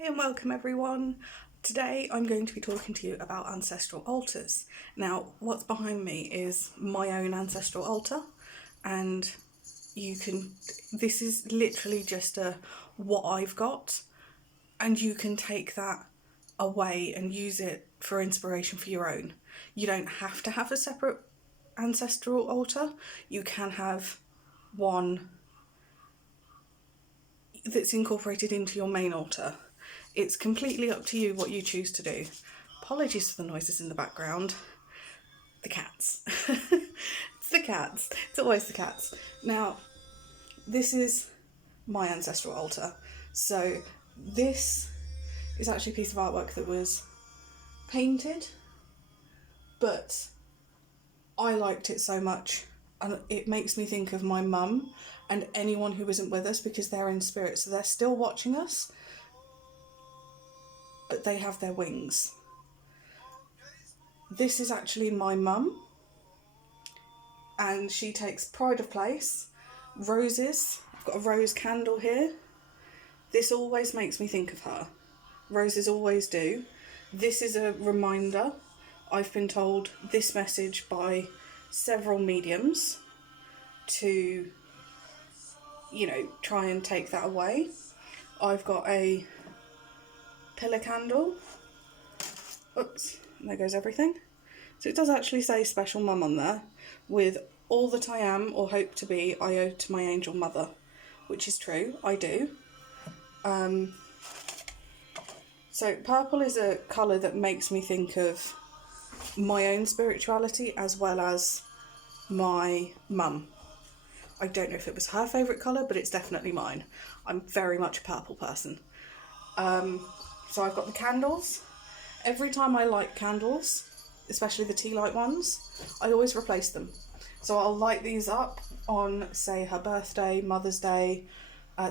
Hi and welcome everyone. Today I'm going to be talking to you about ancestral altars. Now what's behind me is my own ancestral altar, and this is literally just what I've got, and you can take that away and use it for inspiration for your own. You don't have to have a separate ancestral altar. You can have one that's incorporated into your main altar. It's completely up to you what you choose to do. Apologies for the noises in the background. The cats. It's the cats. It's always the cats. Now, this is my ancestral altar. So this is actually a piece of artwork that was painted, but I liked it so much, and it makes me think of my mum and anyone who isn't with us, because they're in spirit, so they're still watching us, but they have their wings. This is actually my mum, and she takes pride of place. Roses, I've got a rose candle here. This always makes me think of her. Roses always do. This is a reminder. I've been told this message by several mediums to, try and take that away. I've got a pillar candle. Oops, and there goes everything. So it does actually say special mum on there, with all that I am or hope to be I owe to my angel mother, which is true, I do. So purple is a colour that makes me think of my own spirituality as well as my mum. I don't know if it was her favourite colour, but it's definitely mine. I'm very much a purple person. So I've got the candles. Every time I light candles, especially the tea light ones, I always replace them. So I'll light these up on, say, her birthday, Mother's Day,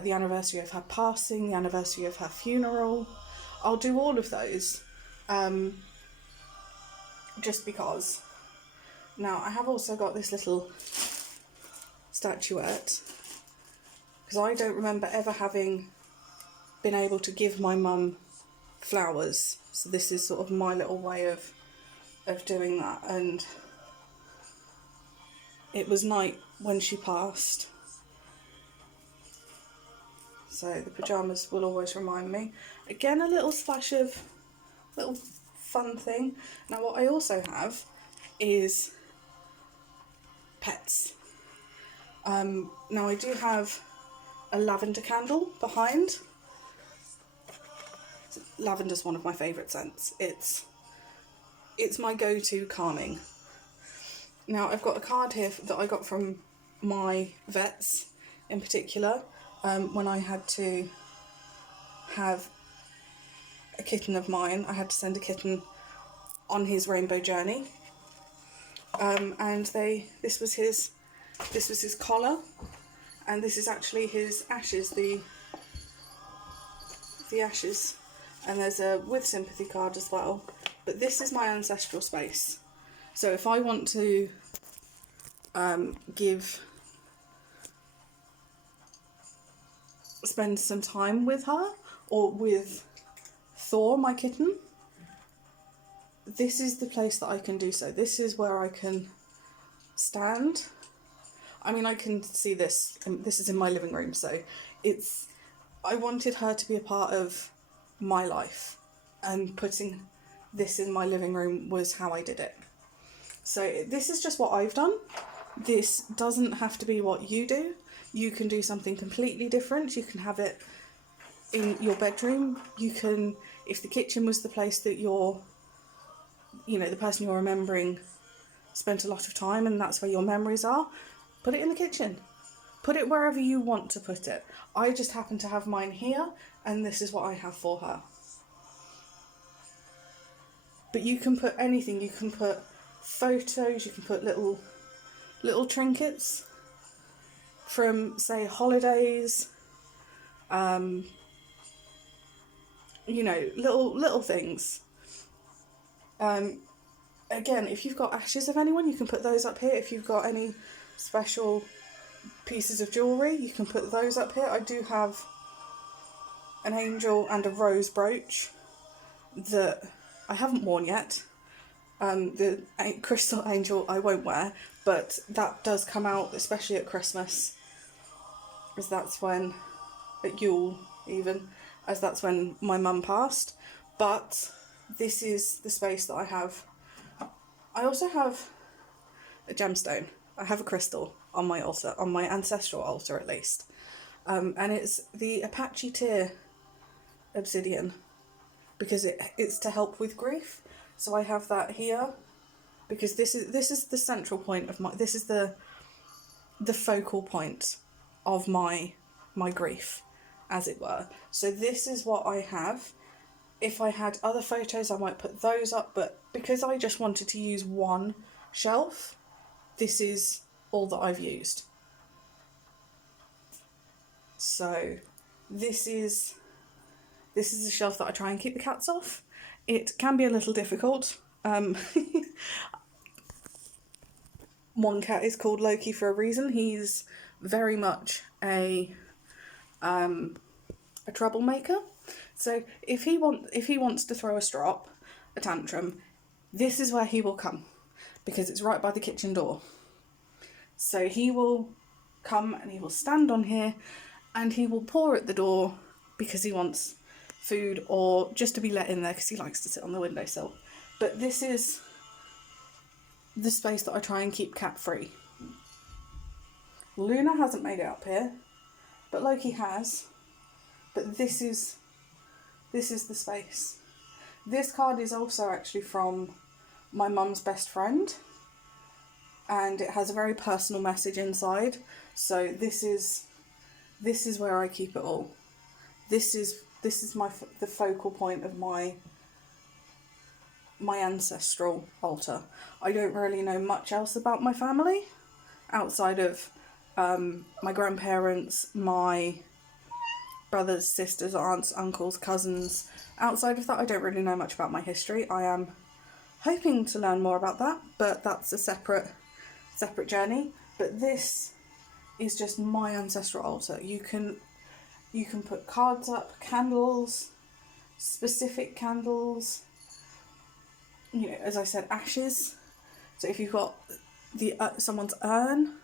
the anniversary of her passing, the anniversary of her funeral. I'll do all of those, just because. Now, I have also got this little statuette, because I don't remember ever having been able to give my mum flowers. So this is sort of my little way of doing that. And it was night when she passed, so the pyjamas will always remind me. Again, a little splash of little fun thing. Now what I also have is pets. Now I do have a lavender candle behind. Lavender's one of my favourite scents. It's my go-to calming. Now I've got a card here that I got from my vets in particular, when I had to have a kitten of mine. I had to send a kitten on his rainbow journey, and this was his collar, and this is actually his ashes, the ashes, and there's a with sympathy card as well. But this is my ancestral space. So if I want to spend some time with her, or with Thor, my kitten, this is the place that I can do so. This is where I can stand. I mean, I can see this, and this is in my living room, so I wanted her to be a part of my life, and putting this in my living room was how I did it. So this is just what I've done. This doesn't have to be what you do. You can do something completely different. You can have it in your bedroom. You can, if the kitchen was the place that the person you're remembering spent a lot of time, and that's where your memories are, put it in the kitchen. Put it wherever you want to put it. I just happen to have mine here, and this is what I have for her. But you can put anything. You can put photos, you can put little trinkets from, say, holidays, little things. Again, if you've got ashes of anyone, you can put those up here. If you've got any special pieces of jewellery, you can put those up here. I do have an angel and a rose brooch that I haven't worn yet. The crystal angel I won't wear, but that does come out, especially at Christmas, as that's when, at Yule even, as that's when my mum passed. But this is the space that I have. I also have a gemstone. I have a crystal on my altar, on my ancestral altar at least. And it's the Apache Tear obsidian, because it's to help with grief. So I have that here, because this is the central point of this is the focal point of my grief, as it were. So this is what I have. If I had other photos, I might put those up, but because I just wanted to use one shelf, this is all that I've used. So this is a shelf that I try and keep the cats off. It can be a little difficult. One cat is called Loki for a reason. He's very much a troublemaker. So if he wants to throw a strop, a tantrum, this is where he will come, because it's right by the kitchen door. So he will come and he will stand on here and he will paw at the door because he wants food or just to be let in there because he likes to sit on the windowsill. But this is the space that I try and keep cat free. Luna hasn't made it up here, but Loki has. But this is the space. This card is also actually from my mum's best friend, and it has a very personal message inside. So this is where I keep it all. This is the focal point of my ancestral altar. I don't really know much else about my family outside of my grandparents, my brothers, sisters, aunts, uncles, cousins. Outside of that, I don't really know much about my history. I am hoping to learn more about that, but that's a separate journey. But this is just my ancestral altar. You can put cards up, candles, specific candles, you know, as I said, ashes. So if you've got someone's urn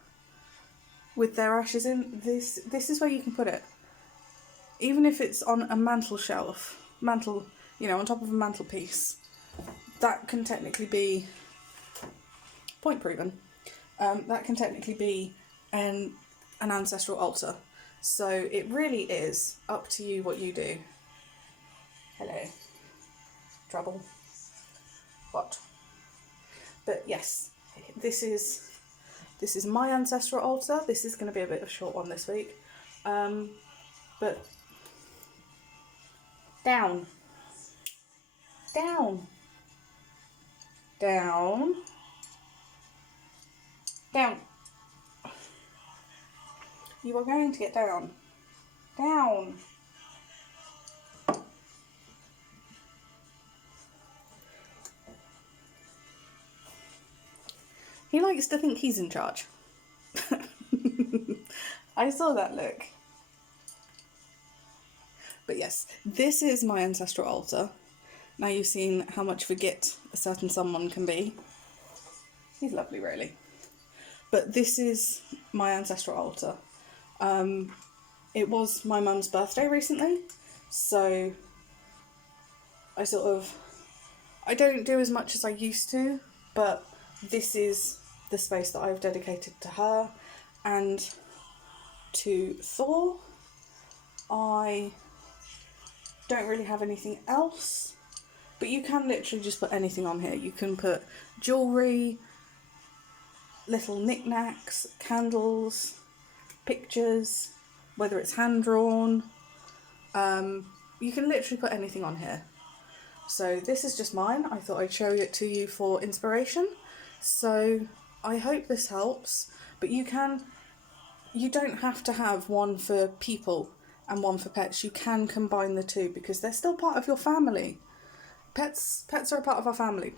with their ashes in, this is where you can put it. Even if it's on a mantle, you know, on top of a mantelpiece, that can technically be, point proven, that can technically be an ancestral altar. So it really is up to you what you do. Hello. Trouble. What? But yes, this is my ancestral altar. This is going to be a bit of a short one this week. But down. Down. Down. Down. You are going to get down. Down. He likes to think he's in charge. I saw that look. But yes, this is my ancestral altar. Now you've seen how much of a git a certain someone can be. He's lovely, really. But this is my ancestral altar. It was my mum's birthday recently, so I don't do as much as I used to, but this is the space that I've dedicated to her. And to Thor, I don't really have anything else, but you can literally just put anything on here. You can put jewellery, little knickknacks, candles, pictures, whether it's hand-drawn. You can literally put anything on here. So this is just mine. I thought I'd show it to you for inspiration. So I hope this helps, but you don't have to have one for people and one for pets. You can combine the two because they're still part of your family. Pets are a part of our family.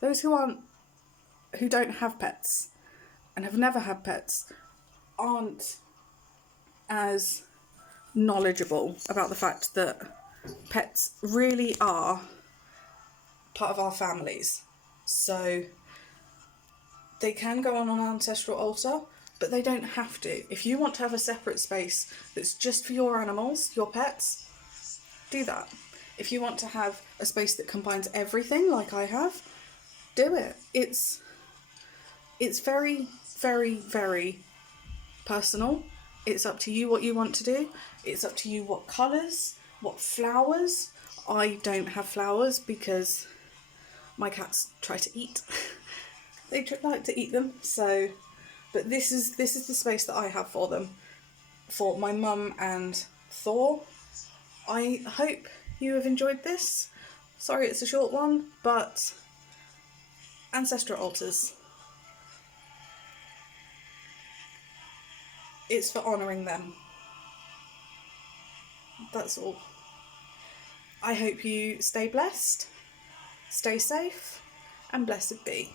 Those who don't have pets and have never had pets aren't as knowledgeable about the fact that pets really are part of our families. So they can go on an ancestral altar, but they don't have to. If you want to have a separate space that's just for your animals, your pets, do that. If you want to have a space that combines everything like I have, do it. It's very, very, very personal. It's up to you what you want to do. It's up to you what colours, what flowers. I don't have flowers because my cats try to eat. They like to eat them, so... But this is the space that I have for them. For my mum and Thor. I hope you have enjoyed this. Sorry it's a short one, but... Ancestral Altars. It's for honouring them. That's all. I hope you stay blessed, stay safe, and blessed be.